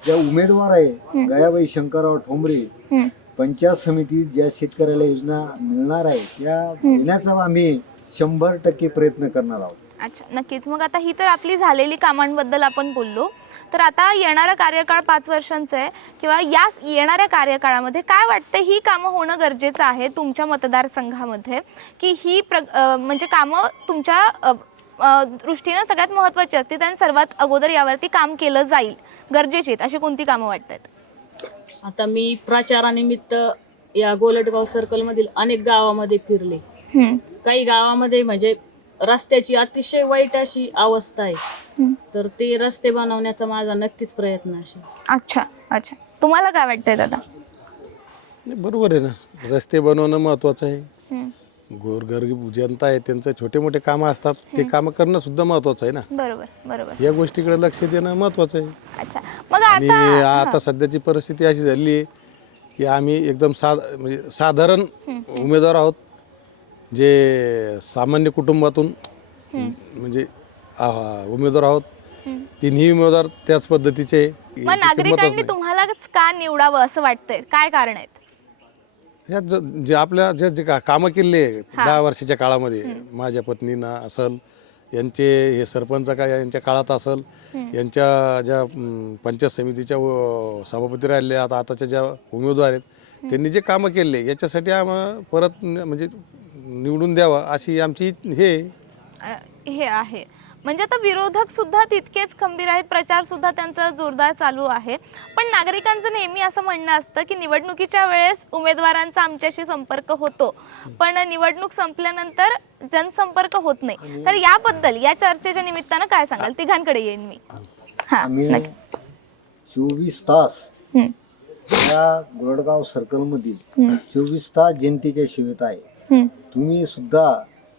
ज्या उमेदवार आहे गयाबाई शंकरराव ठोंबरे, पंचायत समितीत ज्या शेतकऱ्याला योजना मिळणार आहे त्या देण्याचा आम्ही 100% प्रयत्न करणार आहोत. अच्छा, नक्कीच. मग आता ही तर आपली झालेली कामांबद्दल आपण बोललो, तर आता येणारा कार्यकाळ 5 वर्षांचा आहे, किंवा या येणाऱ्या कार्यकाळामध्ये काय वाटतं ही कामं होणं गरजेचं आहे तुमच्या मतदारसंघामध्ये, की ही म्हणजे कामं तुमच्या दृष्टीनं सगळ्यात महत्त्वाची असतील आणि सर्वात अगोदर यावरती काम केलं जाईल, गरजेची आहेत अशी कोणती कामं वाटतात? आता मी प्रचारानिमित्त या गोलटगाव सर्कलमधील अनेक गावामध्ये फिरले. काही गावामध्ये म्हणजे रस्त्याची अतिशय वाईट अशी अवस्था आहे, तर ते रस्ते बनवण्याचा माझा नक्कीच प्रयत्न असेल. अच्छा अच्छा, तुम्हाला काय वाटतंय दादा? बरोबर आहे ना, रस्ते बनवणं महत्त्वाचं आहे. गोरगरीब जनता आहे त्यांचं छोटे मोठे कामं असतात, ते कामं करणं सुद्धा महत्त्वाचं आहे ना. बरोबर बरोबर. या गोष्टीकडे लक्ष देणं महत्त्वाचं आहे. अच्छा, मग आणि आता सध्याची परिस्थिती अशी झाली आहे की आम्ही एकदम म्हणजे साधारण उमेदवार आहोत, जे सामान्य कुटुंबातून म्हणजे उमेदवार आहोत. तिन्ही उमेदवार त्याच पद्धतीचे. मग नागरिकांनी तुम्हालाच का निवडावं असं वाटतंय, काय कारण आहेत? जे आपल्या जे कामं केले 10 वर्षाच्या काळामध्ये, माझ्या पत्नीनं असल, यांचे हे सरपंच का यांच्या काळात असल, यांच्या ज्या पंचायत समितीच्या सभापती राहिले, आताच्या ज्या उमेदवार आहेत त्यांनी जे कामं केले याच्यासाठी आम्हाला परत म्हणजे निवडून द्यावा अशी आमची हे आहे. म्हणजे आता विरोधक सुद्धा तितकेच खंबीर आहेत, प्रचार सुद्धा त्यांचा जोरदार चालू आहे. पण नागरिकांचं नेहमी असं म्हणणं असतं की निवडणुकीच्या वेळेस उमेदवारांचा आमच्याशी संपर्क होतो, पण निवडणूक संपल्यानंतर जनसंपर्क होत नाही. तर याबद्दल या चर्चेच्या निमित्तानं काय सांगाल? तिघांकडे येईन मी. आम्ही 24 तास या गोरडगाव सर्कलमध्ये 24 तास जनतेच्या सेवेत आहे. तुम्ही सुद्धा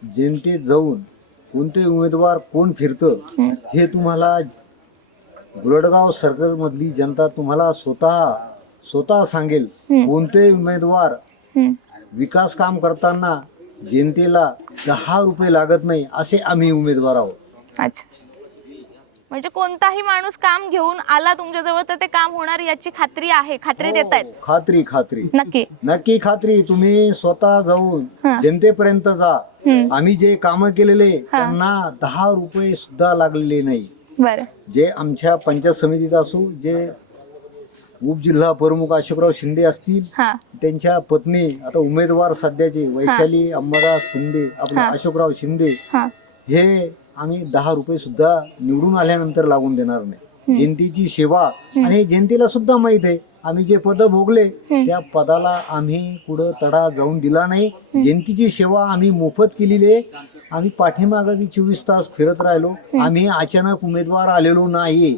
जनतेत जाऊन कोणते उमेदवार कोण फिरतं हे तुम्हाला गुलडगाव सर्कल मधली जनता तुम्हाला स्वतः सांगेल. कोणते उमेदवार विकास काम करताना जनतेला 10 रुपये लागत नाही असे आम्ही उमेदवार आहोत. अच्छा, म्हणजे कोणताही माणूस काम घेऊन आला तुमच्याजवळ तर ते काम होणार याची खात्री आहे, खात्री देतायत. खात्री नक्की खात्री. तुम्ही स्वतः जाऊन जनतेपर्यंत जा. आम्ही जे काम केलेले त्यांना 10 रुपये सुद्धा लागलेले नाही. बरं. जे आमच्या पंचायत समितीत असू, जे उपजिल्हा प्रमुख अशोकराव शिंदे असतील, त्यांच्या पत्नी आता उमेदवार सध्याचे वैशाली अंबादास शिंदे, आपले अशोकराव शिंदे, हे आम्ही 10 रुपये सुद्धा निवडून आल्यानंतर लागून देणार नाही. जनतेची सेवा, आणि जनतेला सुद्धा माहित आहे आम्ही जे पद भोगले त्या पदाला आम्ही पुढं तडा जाऊन दिला नाही. जनतेची सेवा आम्ही मोफत केलेली आहे. आम्ही पाठीमागे 24 तास फिरत राहिलो. आम्ही अचानक उमेदवार आलेलो नाही.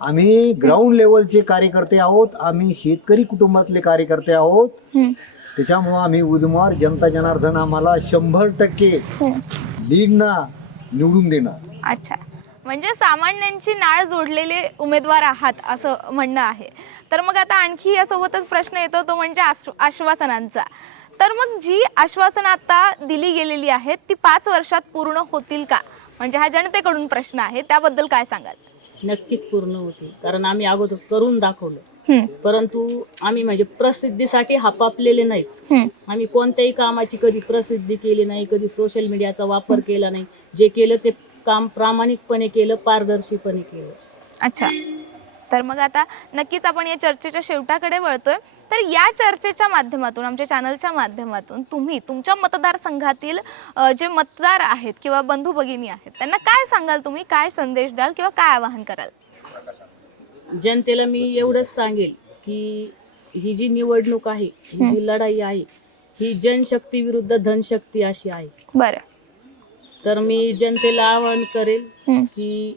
आम्ही ग्राउंड लेवलचे कार्यकर्ते आहोत. आम्ही शेतकरी कुटुंबातले कार्यकर्ते आहोत. त्याच्यामुळं आम्ही उमेदवार जनता जनार्दन आम्हाला 100% लीडना निवडून देणार. अच्छा, म्हणजे सामान्यांची नाळ जोडलेले उमेदवार आहात असं म्हणणं आहे. तर मग आता आणखी यासोबतच प्रश्न येतो तो म्हणजे आश्वासनांचा. तर मग जी आश्वासनं आता दिली गेलेली आहेत ती 5 वर्षात पूर्ण होतील का? म्हणजे हा जनतेकडून प्रश्न आहे, त्याबद्दल काय सांगाल? नक्कीच पूर्ण होतील, कारण आम्ही अगोदर करून दाखवलं. परंतु आम्ही म्हणजे प्रसिद्धीसाठी हापापलेले नाहीत. आम्ही कोणत्याही कामाची कधी प्रसिद्धी केली नाही, कधी सोशल मीडियाचा वापर केला नाही. जे केलं ते काम प्रामाणिकपणे केलं, पारदर्शीपणे केलं. अच्छा, तर मग आता नक्कीच आपण या चर्चेच्या शेवटाकडे वळतोय. तर या चर्चेच्या माध्यमातून, आमच्या चॅनलच्या माध्यमातून तुम्ही तुमच्या मतदारसंघातील जे मतदार आहेत किंवा बंधू भगिनी आहेत त्यांना काय सांगाल? तुम्ही काय संदेश द्याल किंवा काय आवाहन कराल? जनतेला मी एवढंच सांगेल की ही जी निवडणूक आहे, ही जी लढाई आहे, ही जनशक्ती विरुद्ध धनशक्ती अशी आहे. बरं. तर मी जनतेला आवाहन करेल की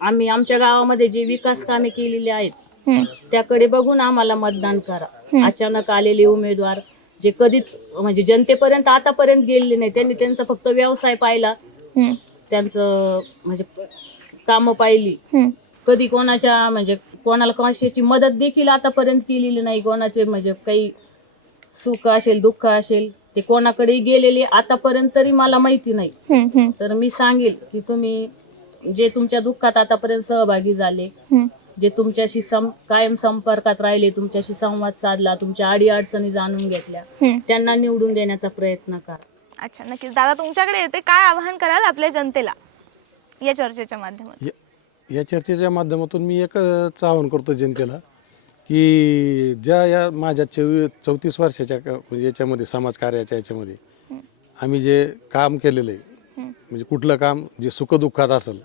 आम्ही आमच्या गावामध्ये जे विकास कामे केलेली आहेत त्याकडे बघून आम्हाला मतदान करा. अचानक आलेले उमेदवार जे कधीच म्हणजे जनतेपर्यंत आतापर्यंत गेलेले नाही, त्यांनी त्यांचा फक्त व्यवसाय पाहिला, त्यांचं म्हणजे कामं पाहिली. कधी कोणाच्या म्हणजे कोणाला कशाची मदत देखील आतापर्यंत केलेली नाही. कोणाचे म्हणजे काही सुख असेल दुःख असेल ते कोणाकडे गेलेले आतापर्यंत तरी मला माहिती नाही. तर मी सांगेल की तुम्ही जे तुमच्या दुःखात आतापर्यंत सहभागी झाले, जे तुमच्याशी कायम संपर्कात राहिले, तुमच्याशी संवाद साधला, तुमच्या अडीअडचणी जाणून घेतल्या, त्यांना निवडून देण्याचा प्रयत्न करा. अच्छा, नक्कीच. दादा तुमच्याकडे येते, काय आवाहन कराल आपल्या जनतेला या चर्चेच्या माध्यमातून? या चर्चेच्या माध्यमातून मी एकच आवाहन करतो जनतेला की ज्या या माझ्या 34 वर्षाच्या म्हणजे याच्यामध्ये समाजकार्याच्या याच्यामध्ये आम्ही जे काम केलेलं आहे, म्हणजे कुठलं काम जे सुखदुःखात असेल,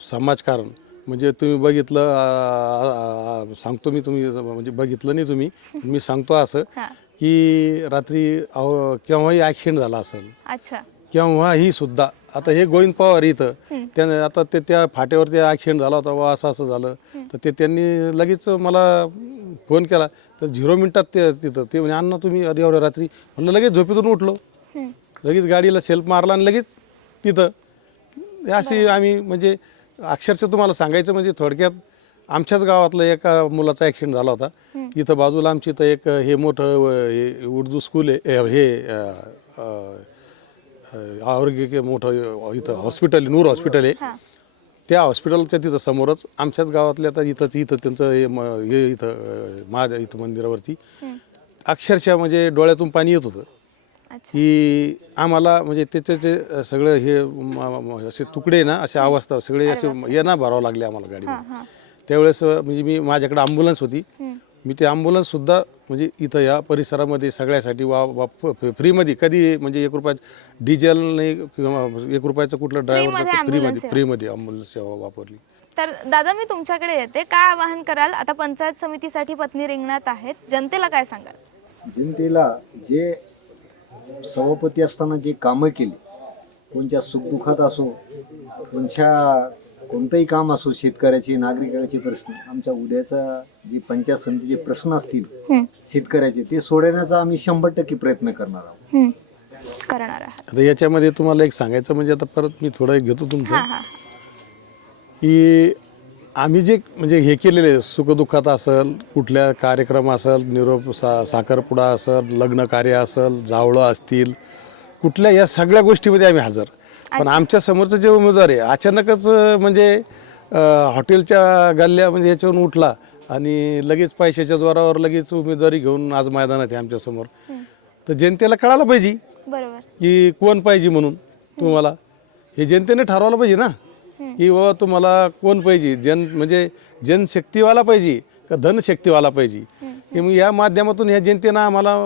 समाजकारण म्हणजे तुम्ही बघितलं, सांगतो मी, तुम्ही म्हणजे बघितलं नाही तुम्ही, मी सांगतो असं की रात्री केव्हाही ॲक्सिडेंट झाला असेल, केव्हाही सुद्धा. आता हे गोविंद पवार इथं त्याने आता ते त्या फाट्यावरती ॲक्सिडेंट झाला होता व असं झालं तर ते त्यांनी लगेच मला फोन केला. तर 0 मिनिटात ते तिथं ते म्हणजे अण्णा तुम्ही एवढ्या रात्री, म्हणलं लगेच झोपेतून उठलो, लगेच गाडीला सेल्फ मारला आणि लगेच तिथं अशी आम्ही म्हणजे अक्षरशः तुम्हाला सांगायचं म्हणजे थोडक्यात आमच्याच गावातलं एका मुलाचा ॲक्सिडेंट झाला होता. इथं बाजूला आमची इथं एक हे मोठं हे उर्दू स्कूल आहे, हे आरोग्य मोठं इथं हॉस्पिटल आहे, नूर हॉस्पिटल आहे. त्या हॉस्पिटलच्या तिथं समोरच आमच्याच गावातल्या आता इथं त्यांचं हे इथं महादेव इथं मंदिरावरती अक्षरशः म्हणजे डोळ्यातून पाणी येत होतं की आम्हाला म्हणजे त्याचे जे सगळं हे असे तुकडे ना, अशा अवस्था सगळे असे हे ना भरावं लागले आम्हाला गाडीमध्ये. त्यावेळेस म्हणजे मी माझ्याकडे ॲम्ब्युलन्स होती, मी ते ॲम्ब्युलन्ससुद्धा म्हणजे इथं या परिसरामध्ये सगळ्यासाठी फ्रीमध्ये, कधी म्हणजे 1 रुपया डिझेल नाही किंवा 1 रुपयाचं कुठलं ड्रायव्हरचं फ्रीमध्ये ॲम्ब्युलन्स सेवा वापरली. तर दादा मी तुमच्याकडे येते, काय आवाहन कराल? आता पंचायत समितीसाठी पत्नी रिंगणात आहेत, जनतेला काय सांगाल? जनतेला जे सभापती असताना जे कामं केली, कोणत्या सुखदुःखात असो, कोणतंही काम असो, शेतकऱ्याचे नागरिकाचे प्रश्न, आमच्या उद्याचा जे पंचायत समितीचे प्रश्न असतील शेतकऱ्याचे, ते सोडवण्याचा आम्ही 100% प्रयत्न करणार आहोत. करणार आहात. आता याच्यामध्ये तुम्हाला एक सांगायचं म्हणजे आता परत मी थोडं एक घेतो तुमचं, हां हां की आम्ही जे म्हणजे हे केलेले सुखदुःखात असेल, कुठल्या कार्यक्रम असेल, निरोप साखरपुडा असेल, लग्न कार्य असेल, जावळं असतील, कुठल्या या सगळ्या गोष्टीमध्ये आम्ही हजर. पण आमच्या समोरचं जे उमेदवार आहे अचानकच म्हणजे हॉटेलच्या गल्ल्या म्हणजे याच्यावरून उठला आणि लगेच पैशाच्या जोरावर लगेच उमेदवारी घेऊन आज मैदानात आहे आमच्यासमोर. तर जनतेला कळायला पाहिजे बरोबर. की कोण पाहिजे म्हणून तुम्हाला, हे जनतेने ठरवलं पाहिजे ना की बाबा तुम्हाला कोण पाहिजे, म्हणजे जनशक्तीवाला पाहिजे का धनशक्तीवाला पाहिजे. की मग या माध्यमातून ह्या जनतेनं आम्हाला,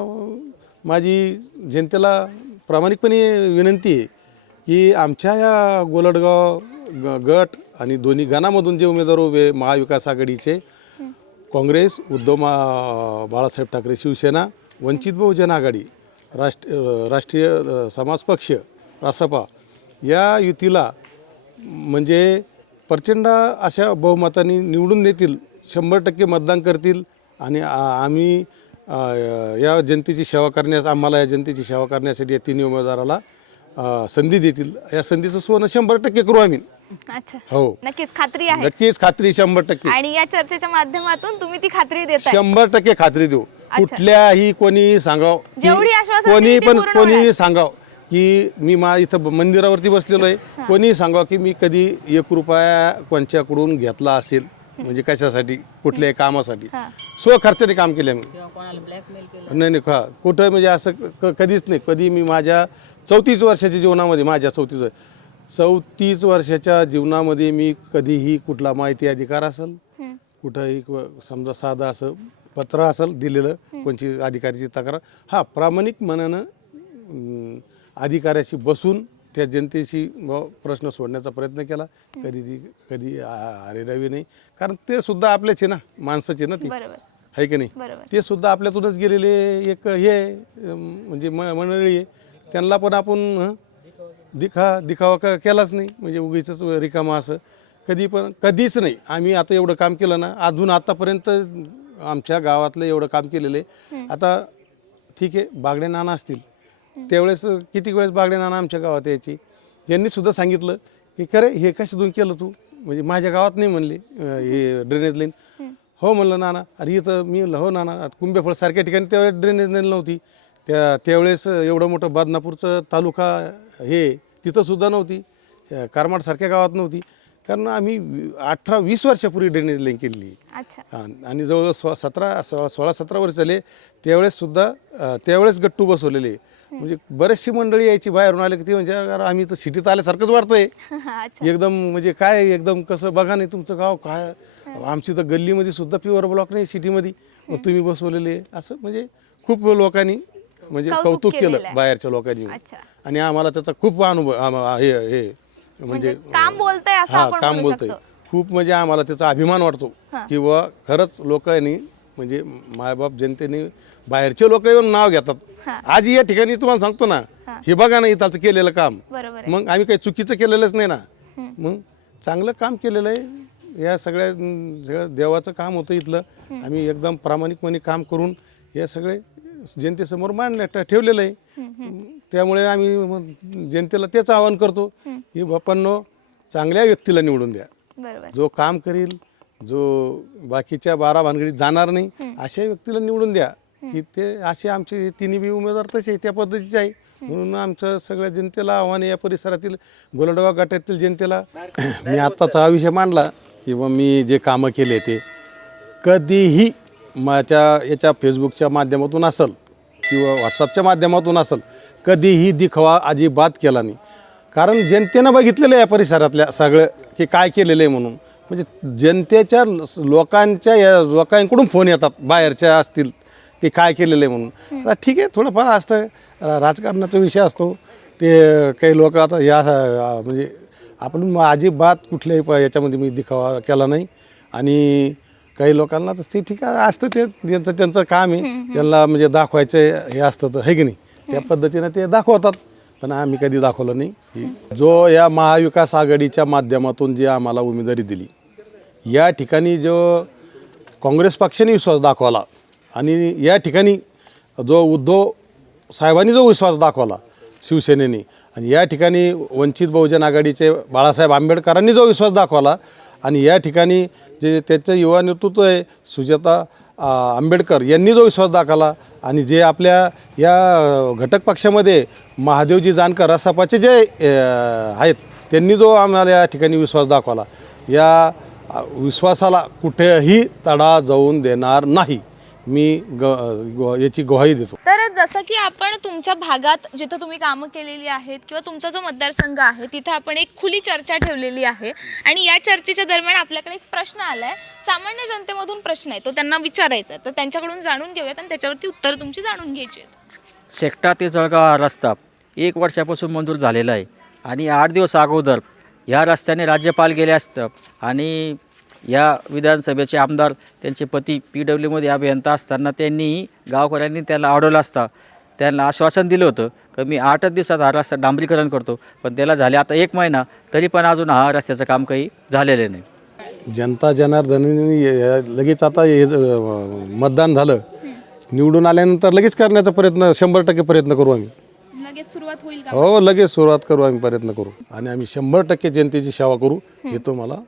माझी जनतेला प्रामाणिकपणे विनंती आहे की आमच्या या गोलडगाव गट आणि दोन्ही गणामधून जे उमेदवार उभे महाविकास आघाडीचे, काँग्रेस, बाळासाहेब ठाकरे शिवसेना, वंचित बहुजन आघाडी, राष्ट्रीय समाज पक्ष, रासपा या युतीला म्हणजे प्रचंड अशा बहुमताने निवडून देतील, 100% मतदान करतील आणि आम्ही या जनतेची सेवा करण्यास, आम्हाला या जनतेची सेवा करण्यासाठी या तिन्ही उमेदवाराला संधी देतील. या संधीचं सोनं 100% करू आम्ही. अच्छा, हो नक्कीच खात्री आहे. नक्कीच खात्री 100%. आणि या चर्चेच्या माध्यमातून तुम्ही ती खात्री देताय. 100% खात्री देऊ. कुठल्याही कोणी सांगाव, जेवढी आश्वासन कोणी दिली ती पण पूर्ण कोणी होणार. सांगाव की मी इथं मंदिरावरती बसलेलो आहे, कोणी सांगाव की मी कधी 1 रुपया कोणच्याकडून घेतला असेल, म्हणजे कशासाठी, कुठल्याही कामासाठी स्वखर्चाने काम केलं मी. किंवा कोणाला ब्लॅकमेल केलं नाही नाही कुठं म्हणजे असं कधीच नाही. कधी मी माझ्या 34 वर्षाच्या जीवनामध्ये, माझ्या 34 वर्षाच्या जीवनामध्ये मी कधीही कुठला माहिती अधिकार असेल, कुठंही समजा साधं असं पत्र असेल दिलेलं कोणची अधिकाऱ्याची तक्रार, हां प्रामाणिक मनानं अधिकाऱ्याशी बसून त्या जनतेशी प्रश्न सोडण्याचा प्रयत्न केला. कधी अरेरावी नाही, कारण ते सुद्धा आपलेच आहे ना, माणसाचे ना ते, बरोबर आहे की नाही. बरोबर. ते सुद्धा आपल्यातूनच गेलेले एक हे म्हणजे मंडळी आहे. त्यांना पण आपण दिखावा केलाच नाही, म्हणजे उगीच रिकामा असं कधीच नाही. आम्ही आता एवढं काम केलं ना, अजून आतापर्यंत आमच्या गावातलं एवढं काम केलेलं आहे. आता ठीक आहे, बागडे नाना असतील, त्यावेळेस किती वेळेस बागडे नाना आमच्या गावात यायची, यांनी सुद्धा सांगितलं की खरे हे कशातून केलं तू, म्हणजे माझ्या गावात नाही म्हणले हे ड्रेनेज लाईन. हो म्हणलं नाना, अरे इथं मी म्हणलं हो नाना, कुंभेफळ सारख्या ठिकाणी त्यावेळेस ड्रेनेज लाईन नव्हती. त्यावेळेस एवढं मोठं बदनापूरचं तालुका हे तिथं सुद्धा नव्हती, करमाडसारख्या गावात नव्हती, कारण आम्ही 18-20 वर्षापूर्वी ड्रेनेज लाईन केलेली. अच्छा. आणि जवळजवळ 16-17 वर्ष झाले त्यावेळेस गट्टू बसवलेले. म्हणजे बरेचशी मंडळी यायची बाहेरून आले की ते म्हणजे आम्ही तर सिटीत आल्यासारखंच वाटतंय अच्छा. एकदम, म्हणजे काय एकदम कसं बघा नाही तुमचं गाव काय, आमची तर गल्लीमध्ये सुद्धा प्युअर ब्लॉक नाही सिटीमध्ये, मग तुम्ही बसवलेले असं, म्हणजे खूप लोकांनी म्हणजे कौतुक केलं बाहेरच्या लोकांनी. अच्छा. आणि आम्हाला त्याचा खूप अनुभव हे म्हणजे काम बोलतंय असं हा आपण काम बोलू बोलतोय शकतो. खूप, म्हणजे आम्हाला त्याचा अभिमान वाटतो की व खरंच लोकांनी म्हणजे मायबाप जनतेने बाहेरचे लोक येऊन नाव घेतात. आज या ठिकाणी तुम्हाला सांगतो ना, हे बघा ना इथाचं केलेलं काम, बरोबर आहे. मग आम्ही काही चुकीचं केलेलंच नाही ना, मग चांगलं काम केलेलं आहे. या सगळ्या देवाचं काम होतं इथलं. आम्ही एकदम प्रामाणिकपणे काम करून हे सगळे जनतेसमोर मांडले ठेवलेलं आहे. त्यामुळे आम्ही जनतेला तेच आवाहन करतो की बापांनो, चांगल्या व्यक्तीला निवडून द्या, बरोबर. जो काम करील, जो बाकीच्या 12 भानगडीत जाणार नाही, अशा व्यक्तीला निवडून द्या. की ते असे आमचे तिन्ही बी उमेदवार तसे त्या पद्धतीचे आहे. म्हणून आमचं सगळ्या जनतेला आव्हान आहे, या परिसरातील गोलडगाव गटातील जनतेला. मी आत्ताचा हा विषय मांडला किंवा मी जे कामं केले ते कधीही माझ्या याच्या फेसबुकच्या माध्यमातून असेल किंवा व्हॉट्सअपच्या माध्यमातून असेल, कधीही दिखावा अजिबात केला नाही. कारण जनतेनं बघितलेलं आहे या परिसरातल्या सगळं की काय केलेलं आहे म्हणून. म्हणजे जनतेच्या लोकांकडून फोन येतात, बाहेरच्या असतील की काय केलेलं आहे म्हणून. आता ठीक आहे, थोडंफार असतं, राजकारणाचा विषय असतो ते. काही लोक आता या म्हणजे आपण अजिबात कुठल्याही याच्यामध्ये मी दिखावा केला नाही. आणि काही लोकांना तर ते ठीक आहे असतं, ते त्यांचं काम आहे, त्यांना म्हणजे दाखवायचं हे असतं तर, हे की नाही, त्या पद्धतीनं ते दाखवतात. पण आम्ही कधी दाखवलं नाही. जो या महाविकास आघाडीच्या माध्यमातून जी आम्हाला उमेदवारी दिली, या ठिकाणी जो काँग्रेस पक्षाने विश्वास दाखवला आणि या ठिकाणी जो उद्धव साहेबांनी जो विश्वास दाखवला, शिवसेनेने. आणि या ठिकाणी वंचित बहुजन आघाडीचे बाळासाहेब आंबेडकरांनी जो विश्वास दाखवला आणि या ठिकाणी जे त्यांचं युवा नेतृत्व आहे सुजाता आंबेडकर यांनी जो विश्वास दाखवला आणि जे आपल्या या घटक पक्षामध्ये महादेवजी जानकर रासपाचे जे आहेत त्यांनी जो आम्हाला या ठिकाणी विश्वास दाखवला, या विश्वासाला कुठेही तडा जाऊन देणार नाही, मी याची ग्वाही देतो. तर जसं की आपण तुमच्या भागात जिथं तुम्ही कामं केलेली आहेत किंवा तुमचा जो मतदारसंघ आहे तिथं आपण एक खुली चर्चा ठेवलेली आहे आणि या चर्चेच्या दरम्यान आपल्याकडे एक प्रश्न आलाय, सामान्य जनतेमधून प्रश्न आहे तो त्यांना विचारायचा आहे, तर त्यांच्याकडून जाणून घेऊयात आणि त्याच्यावरती उत्तर तुमची जाणून घ्यायची आहेत. शेकटा ते जळगाव हा रस्ता 1 वर्षापासून मंजूर झालेला आहे आणि 8 दिवस अगोदर ह्या रस्त्याने राज्यपाल गेले असतं आणि या विधानसभेचे आमदार त्यांचे पती PWमध्ये अभियंता असताना त्यांनी गावकऱ्यांनी त्याला अडवलं असता, त्यांना आश्वासन दिलं होतं की मी 8 दिवसात हा रस्ता डांबरीकरण करतो, पण त्याला झाले आता 1 महिना तरी पण अजून हा रस्त्याचं काम काही झालेलं नाही. जनता जनार्दनाने लगेच आता हे मतदान झालं, निवडून आल्यानंतर लगेच करण्याचा प्रयत्न 100% प्रयत्न करू आम्ही. लगेच सुरुवात होईल का? हो, लगेच सुरुवात करू आम्ही, प्रयत्न करू आणि आम्ही 100% जनतेची सेवा करू हे तो मला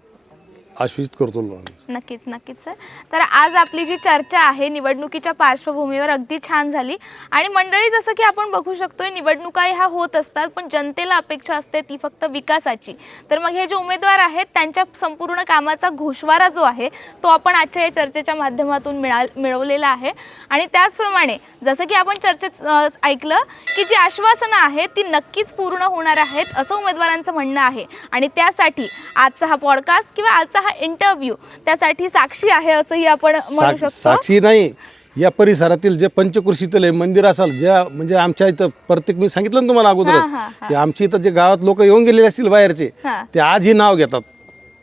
आश्वासित करतो आम्ही. नक्कीच नक्कीच सर. तर आज आपली जी चर्चा आहे निवडणुकीच्या पार्श्वभूमीवर अगदी छान झाली आणि मंडळी जसं की आपण बघू शकतोय निवडणुका ह्या होत असतात पण जनतेला अपेक्षा असते ती फक्त विकासाची. तर मग हे जे उमेदवार आहेत त्यांच्या संपूर्ण कामाचा गोषवारा जो आहे तो आपण आजच्या या चर्चेच्या माध्यमातून मिळवलेला आहे आणि त्याचप्रमाणे जसं की आपण चर्चेत ऐकलं की जी आश्वासनं आहेत ती नक्कीच पूर्ण होणार आहेत असं उमेदवारांचं म्हणणं आहे आणि त्यासाठी आजचा हा पॉडकास्ट किंवा आजचा हा इंटरव्ह्यू त्यासाठी साक्षी आहे असंही आपण म्हणू शकतो. साक्षी नाही, या परिसरातील जे पंचकृषीतील मंदिर असाल, ज्या म्हणजे आमच्या इथं प्रत्येक, मी सांगितलं ना तुम्हाला अगोदरच की आमच्या इथं जे गावात लोक येऊन गेलेले असतील बाहेरचे ते आजही नाव घेतात.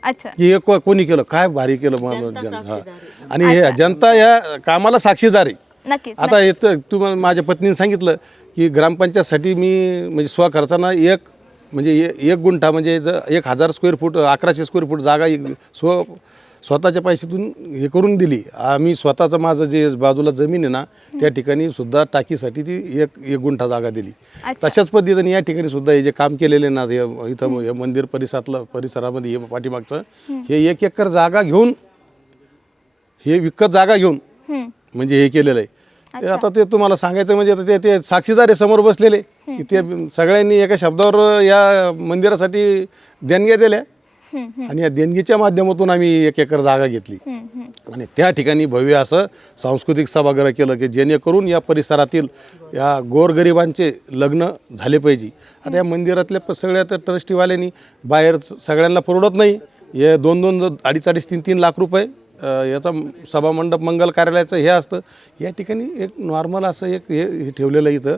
अच्छा. की हे कोणी केलं, काय भारी केलं. आणि हे जनता या कामाला साक्षीदार आहे. नक्कीच. आता हे तुम्हाला माझ्या पत्नीने सांगितलं की ग्रामपंचायतसाठी मी म्हणजे स्वखर्चानं म्हणजे 1 गुंठा म्हणजे 1000 स्क्वेअर फूट 1100 स्क्वेअर फूट जागा स्वतःच्या पैशातून हे करून दिली. आम्ही स्वतःचं माझं जे बाजूला जमीन आहे ना त्या ठिकाणी सुद्धा टाकीसाठी ती 1 गुंठा जागा दिली. तशाच पद्धतीने या ठिकाणी सुद्धा हे जे काम केलेले ना इथं हे मंदिर परिसरामध्ये हे पाठीमागचं हे 1 एकर जागा घेऊन, हे विकत जागा घेऊन म्हणजे हे केलेलं आहे. आता ते तुम्हाला सांगायचं म्हणजे आता ते साक्षीदार आहे समोर बसलेले की ते सगळ्यांनी एका शब्दावर या मंदिरासाठी देणग्या दिल्या आणि या देणगीच्या माध्यमातून आम्ही 1 एकर जागा घेतली आणि त्या ठिकाणी भव्य असं सांस्कृतिक सभागृह केलं की जेणेकरून या परिसरातील या गोरगरिबांचे लग्न झाले पाहिजे. आता या मंदिरातल्या सगळ्या ट्रस्टीवाल्यांनी बाहेर सगळ्यांना परवडत नाही, हे 2-2, 2.5, 3 लाख रुपये याचा सभामंडप मंगल कार्यालयाचं हे असतं. या ठिकाणी एक नॉर्मल असं एक हे ठेवलेलं आहे इथं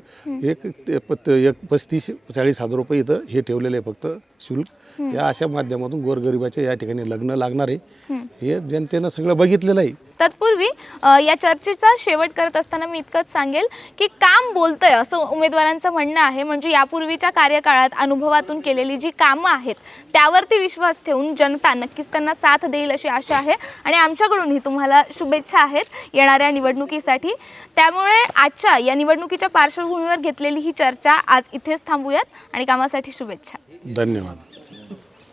एक 35-40 हजार रुपये इथं हे ठेवलेलं आहे फक्त शुल्क. या अशा माध्यमातून गोरगरिबाचे या ठिकाणी लग्न लागणार आहे, हे जनतेनं सगळं बघितलेलं आहे. तत्पूर्वी या चर्चेचा शेवट करत असताना मी इतकंच सांगेल की काम बोलतंय असं उमेदवारांचं म्हणणं आहे. म्हणजे यापूर्वीच्या कार्यकाळात अनुभवातून केलेली जी कामं आहेत त्यावरती विश्वास ठेवून जनता नक्कीच त्यांना साथ देईल अशी आशा आहे आणि आमच्याकडूनही तुम्हाला शुभेच्छा आहेत येणाऱ्या निवडणुकीसाठी. त्यामुळे आजच्या या निवडणुकीच्या पार्श्वभूमीवर घेतलेली ही चर्चा आज इथेच थांबूयात आणि कामासाठी शुभेच्छा. धन्यवाद.